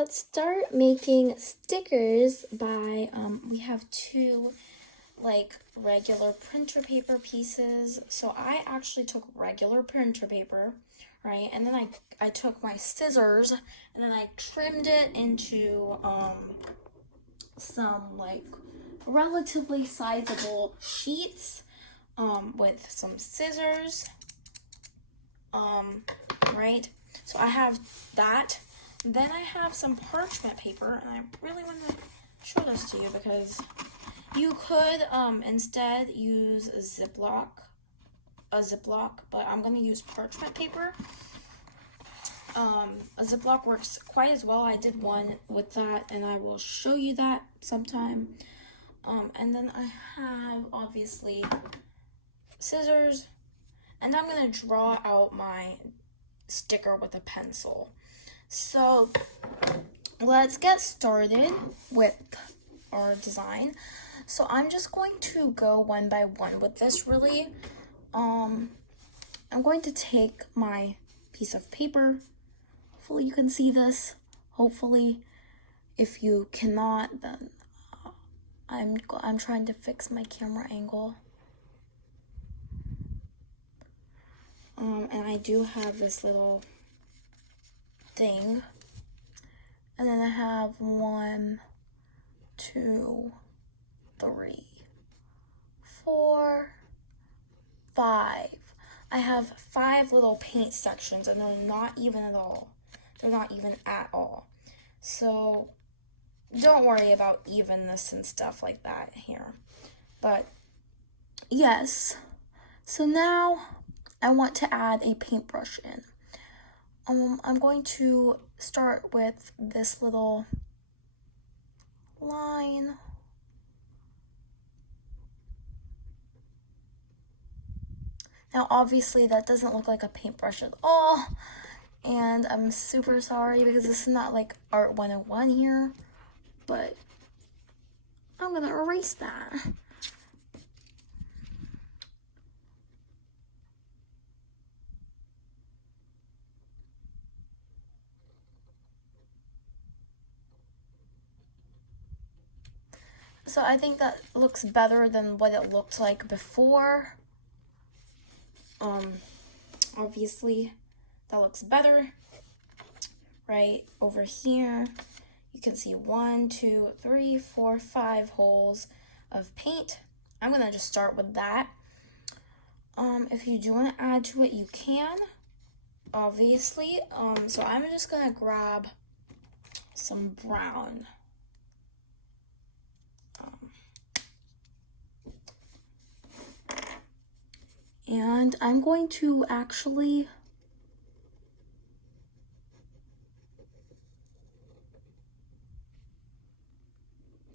let's start making stickers by, we have two like regular printer paper pieces. So I actually took regular printer paper, right? And then I took my scissors and then I trimmed it into some like relatively sizable sheets with some scissors, right? So I have that. Then I have some parchment paper, and I really want to show this to you because you could instead use a Ziploc, but I'm going to use parchment paper. A Ziploc works quite as well. I did one with that, and I will show you that sometime. And then I have, obviously, scissors, and I'm going to draw out my sticker with a pencil. So let's get started with our design. So I'm just going to go one by one with this really. I'm going to take my piece of paper. Hopefully you can see this. Hopefully, if you cannot, then I'm trying to fix my camera angle. And I do have this little thing. And then I have 1, 2, 3, 4, 5. I have 5 little paint sections, and they're not even at all. They're not even at all. So don't worry about evenness and stuff like that here. But yes, so now I want to add a paintbrush in. I'm going to start with this little line. Now, obviously, that doesn't look like a paintbrush at all, and I'm super sorry because this is not like Art 101 here, but I'm gonna erase that. So I think that looks better than what it looked like before. Obviously, that looks better. Right over here, you can see 1, 2, 3, 4, 5 holes of paint. I'm gonna just start with that. If you do want to add to it, you can, obviously. So I'm just gonna grab some brown. And I'm going to actually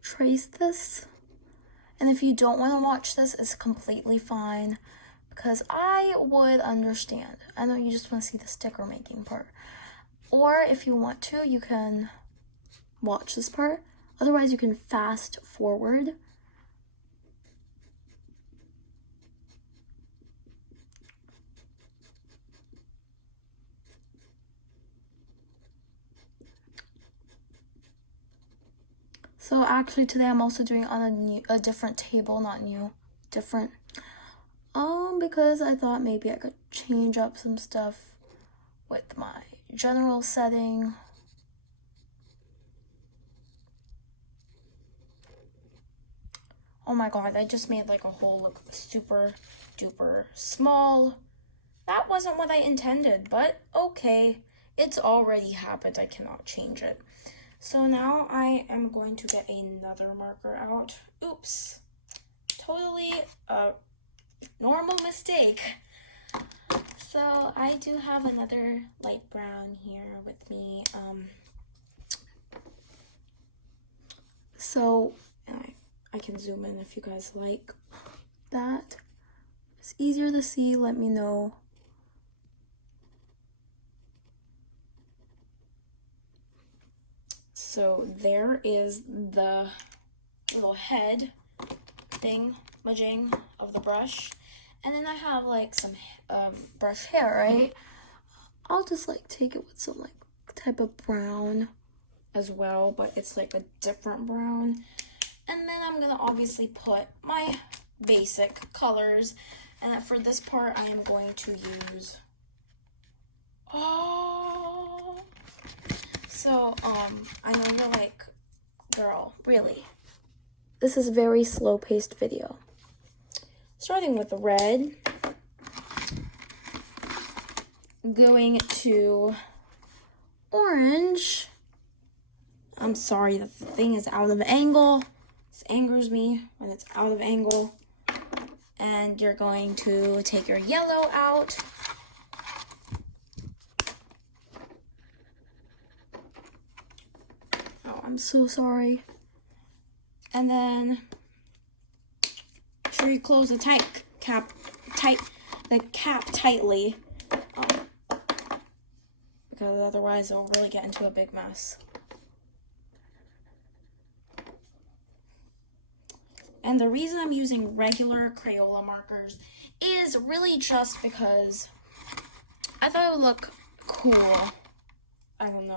trace this. And if you don't want to watch this, it's completely fine because I would understand. I know you just want to see the sticker making part. Or if you want to, you can watch this part. Otherwise, you can fast forward. So actually today I'm also doing on a different table, not new, different. Because I thought maybe I could change up some stuff with my general setting. Oh my god, I just made like a hole look super duper small. That wasn't what I intended, but okay. It's already happened, I cannot change it. So now I am going to get another marker out. Oops, totally a normal mistake. So I do have another light brown here with me. So I can zoom in if you guys like that. It's easier to see, let me know. So there is the little head thing, majing of the brush. And then I have like some brush hair, right? I'll just like take it with some like type of brown as well, but it's like a different brown. And then I'm gonna obviously put my basic colors, and for this part I am going to use so I know you're like, girl, really? This is a very slow-paced video. Starting with red, going to orange. I'm sorry that the thing is out of angle. This angers me when it's out of angle. And you're going to take your yellow out. Oh, I'm so sorry. And then make sure you close the cap tightly. Because otherwise it'll really get into a big mess. And the reason I'm using regular Crayola markers is really just because I thought it would look cool. I don't know.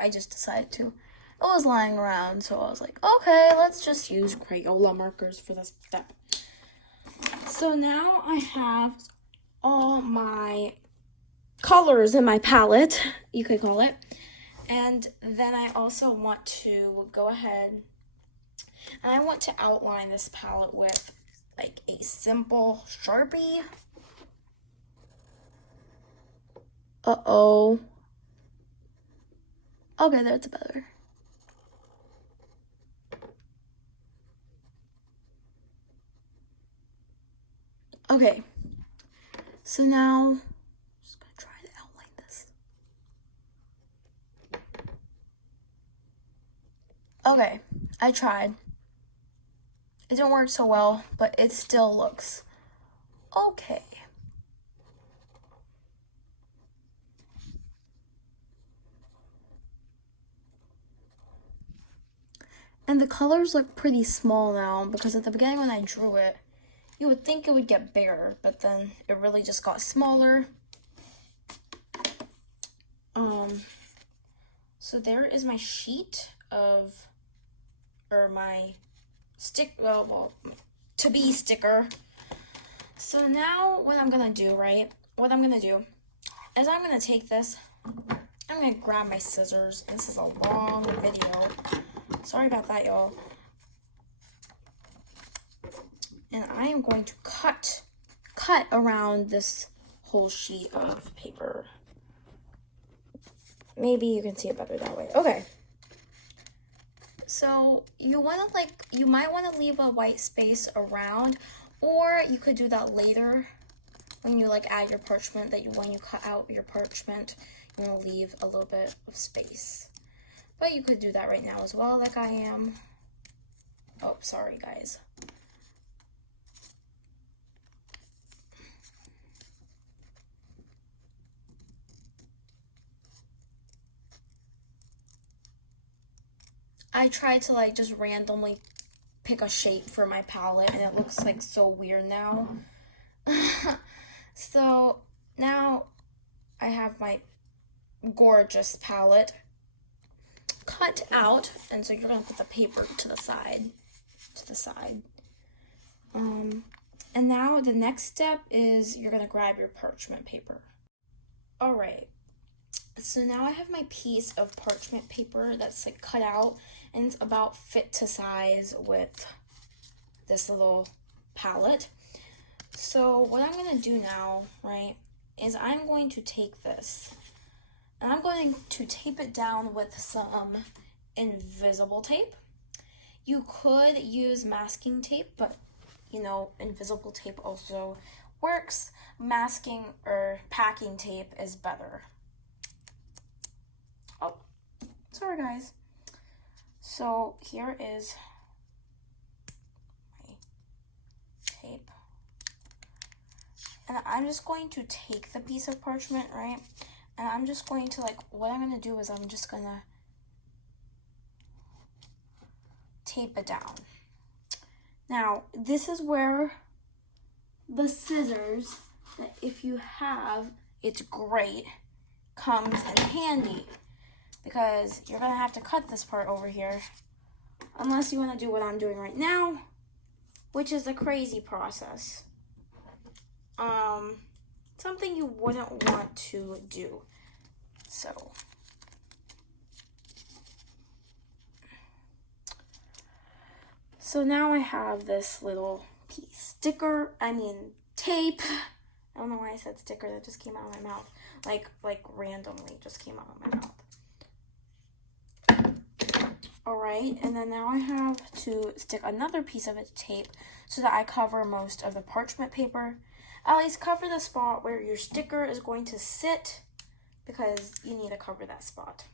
I just decided to. It was lying around, so I was like, okay, let's just use Crayola markers for this step. So now I have all my colors in my palette, you could call it. And then I also want to go ahead and I want to outline this palette with like a simple Sharpie. Uh-oh. Okay, that's better. Okay. So now, I'm just gonna try to outline this. Okay, I tried. It didn't work so well, but it still looks okay. And the colors look pretty small now, because at the beginning when I drew it, you would think it would get bigger, but then it really just got smaller. So there is my sheet of, or my to-be sticker. So now what I'm gonna do, right? What I'm gonna do is I'm gonna take this, I'm gonna grab my scissors. This is a long video. Sorry about that, y'all. And I am going to cut around this whole sheet of paper. Maybe you can see it better that way. Okay. So you might want to leave a white space around, or you could do that later when you add your parchment, when you cut out your parchment, you want to leave a little bit of space. But you could do that right now as well, like I am. Oh, sorry guys. I tried to just randomly pick a shape for my palette, and it looks so weird now. So now I have my gorgeous palette cut out, and so you're gonna put the paper to the side. And now the next step is you're gonna grab your parchment paper. All right. So now I have my piece of parchment paper that's cut out, and it's about fit to size with this little palette. So what I'm gonna do now, right, is I'm going to take this and I'm going to tape it down with some invisible tape. You could use masking tape, but invisible tape also works. Masking or packing tape is better. Oh, sorry guys. So here is my tape. And I'm just going to take the piece of parchment, right? And I'm just going to what I'm gonna do is I'm just gonna tape it down. Now, this is where the scissors, that if you have, it's great, comes in handy. because you're gonna have to cut this part over here, unless you want to do what I'm doing right now, which is the crazy process. Something you wouldn't want to do. So now I have this little piece. Tape. I don't know why I said sticker, that just came out of my mouth. Like randomly just came out of my mouth. Alright, and then now I have to stick another piece of tape so that I cover most of the parchment paper. At least cover the spot where your sticker is going to sit, because you need to cover that spot.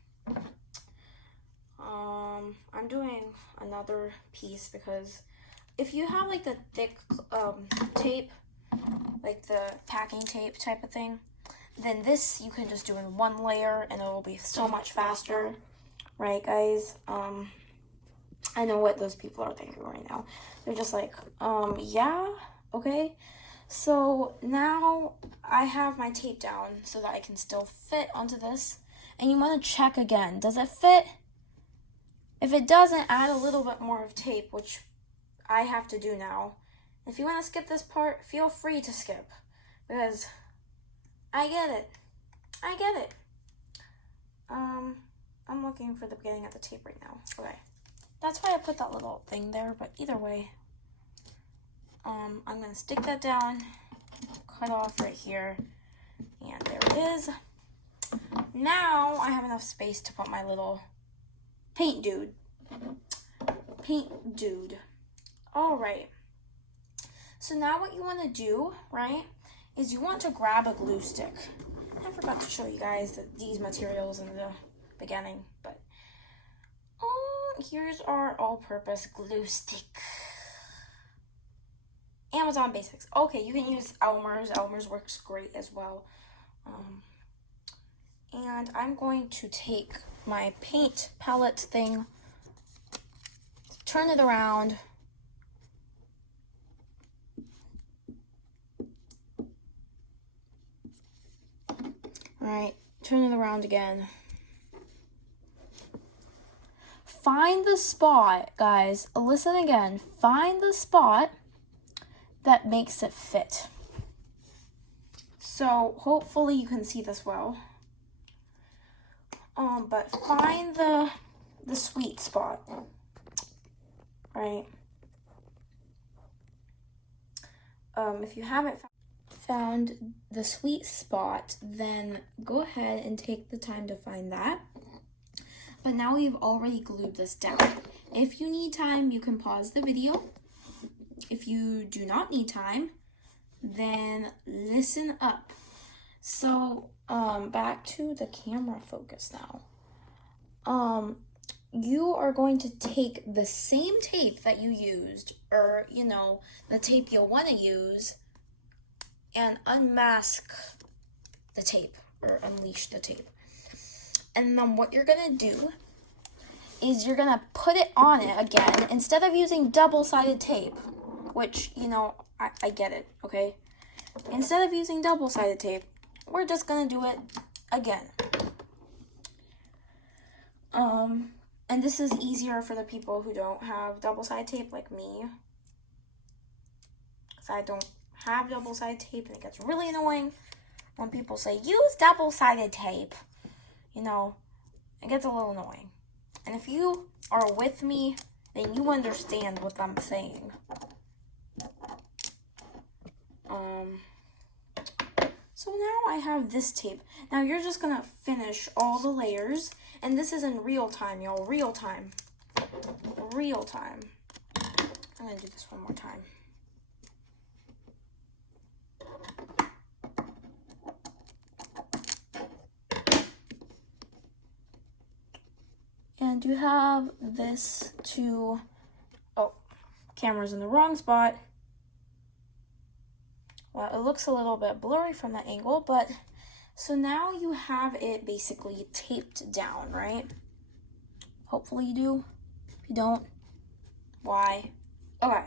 I'm doing another piece because if you have like the thick tape, like the packing tape type of thing, then this you can just do in one layer and it will be so much faster. Right, guys? I know what those people are thinking right now. They're just like, yeah, okay. So now I have my tape down so that I can still fit onto this. And you want to check again. Does it fit? If it doesn't, add a little bit more of tape, which I have to do now. If you want to skip this part, feel free to skip, because I get it. I get it. I'm looking for the beginning of the tape right now. Okay. That's why I put that little thing there, but either way, I'm going to stick that down, cut off right here, and there it is. Now I have enough space to put my little paint dude. All right. So now what you want to do, right, is you want to grab a glue stick. I forgot to show you guys these materials in the beginning, but here's our all-purpose glue stick. Amazon Basics. Okay, you can use Elmer's. Elmer's works great as well. And I'm going to take my paint palette thing, turn it around, alright, turn it around again. Find the spot, guys, listen again, find the spot that makes it fit. So hopefully you can see this well. But find the sweet spot, right? If you haven't found the sweet spot, then go ahead and take the time to find that. But now we've already glued this down. If you need time, you can pause the video. If you do not need time, then listen up. So, back to the camera focus now. You are going to take the same tape that you used, or, you know, the tape you'll want to use, and unmask the tape, or unleash the tape. And then what you're going to do is you're going to put it on it again, instead of using double-sided tape, which, you know, I get it, okay? Instead of using double-sided tape, we're just going to do it again. And this is easier for the people who don't have double-sided tape like me, because I don't have double-sided tape, and it gets really annoying when people say, use double-sided tape. You know, it gets a little annoying. And if you are with me, then you understand what I'm saying. So now I have this tape. Now you're just gonna finish all the layers, and this is in real time, y'all. Real time. Real time. I'm gonna do this one more time. And you have this to, oh, camera's in the wrong spot. Well, it looks a little bit blurry from that angle, but so now you have it basically taped down, right? Hopefully you do. If you don't, why? Okay,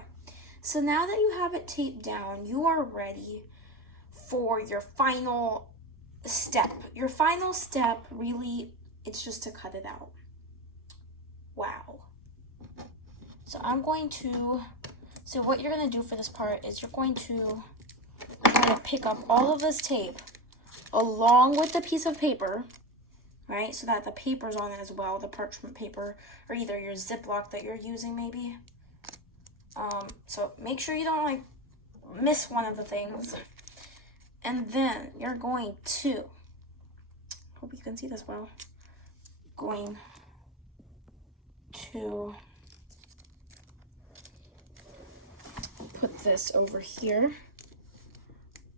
so now that you have it taped down, you are ready for your final step. Your final step really It's just to cut it out. Wow. So I'm going to, so what you're going to do for this part is you're going to try to pick up all of this tape along with the piece of paper, right? So that the paper's on it as well, the parchment paper, or either your Ziploc that you're using maybe. So make sure you don't like miss one of the things. And then you're going to, hope you can see this well, going to put this over here.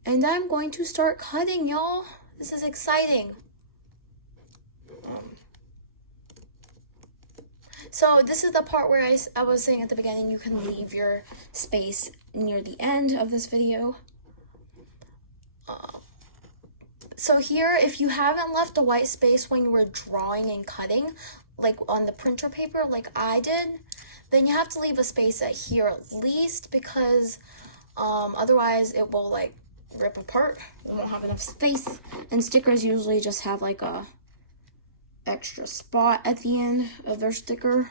And I'm going to start cutting, y'all. This is exciting. So this is the part where I was saying at the beginning, you can leave your space near the end of this video. So here, if you haven't left a white space when you were drawing and cutting, like on the printer paper, like I did, then you have to leave a space at here at least, because otherwise it will like rip apart. We won't have enough space. And stickers usually just have like a extra spot at the end of their sticker.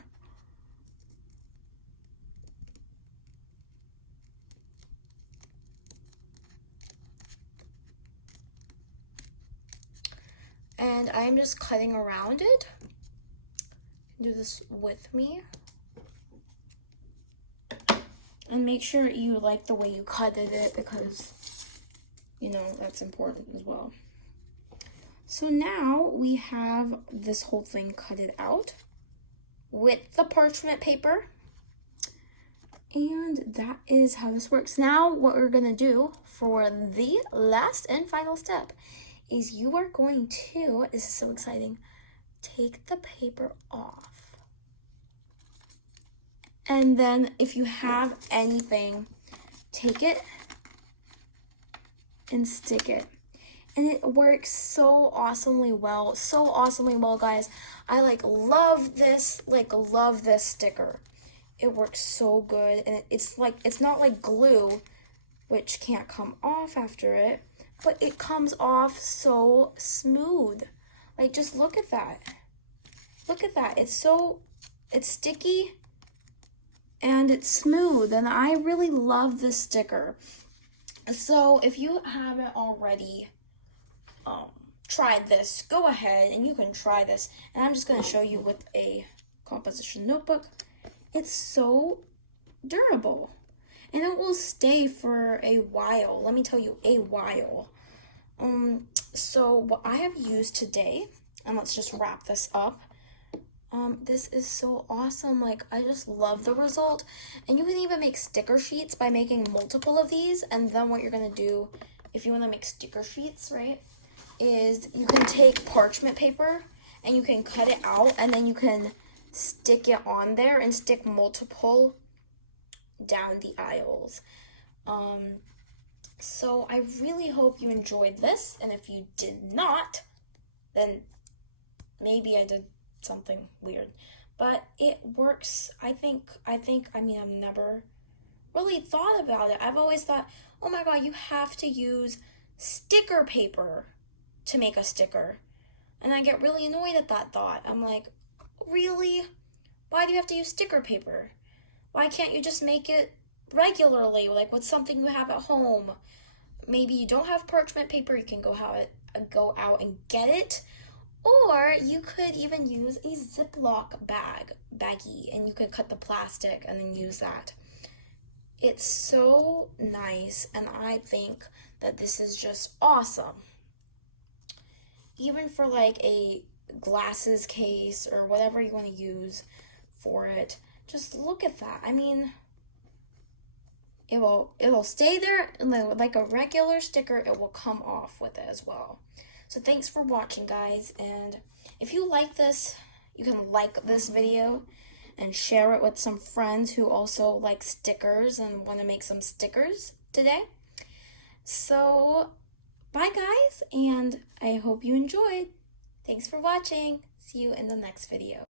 And I'm just cutting around it. Do this with me. And make sure you like the way you cutted it, because, you know, that's important as well. So now we have this whole thing cutted out with the parchment paper. And that is how this works. Now what we're gonna do for the last and final step is you are going to, this is so exciting, take the paper off. And then if you have anything, take it and stick it. And it works so awesomely well, guys. I love this sticker. It works so good, and it's not like glue, which can't come off after it, but it comes off so smooth. Like, just look at that. Look at that. It's sticky and it's smooth, and I really love this sticker. So if you haven't already tried this, go ahead and you can try this. And I'm just going to show you with a composition notebook. It's so durable, and it will stay for a while. Let me tell you, a while. So what I have used today, and let's just wrap this up. This is so awesome. Like, I just love the result. And you can even make sticker sheets by making multiple of these. And then what you're gonna do, if you wanna make sticker sheets, right, is you can take parchment paper and you can cut it out, and then you can stick it on there and stick multiple down the aisles. So I really hope you enjoyed this, and if you did not, then maybe I did something weird, but it works. I mean, I've never really thought about it. I've always thought, oh my god, you have to use sticker paper to make a sticker, and I get really annoyed at that thought. I'm like, really? Why do you have to use sticker paper? Why can't you just make it regularly, like with something you have at home? Maybe you don't have parchment paper, you can go out and get it. Or you could even use a Ziploc baggie, and you could cut the plastic and then use that. It's so nice, and I think that this is just awesome. Even for like a glasses case or whatever you want to use for it, just look at that. I mean, it'll stay there, and like a regular sticker, it will come off with it as well. So thanks for watching, guys, and if you like this, you can like this video and share it with some friends who also like stickers and want to make some stickers today. So bye, guys, and I hope you enjoyed. Thanks for watching. See you in the next video.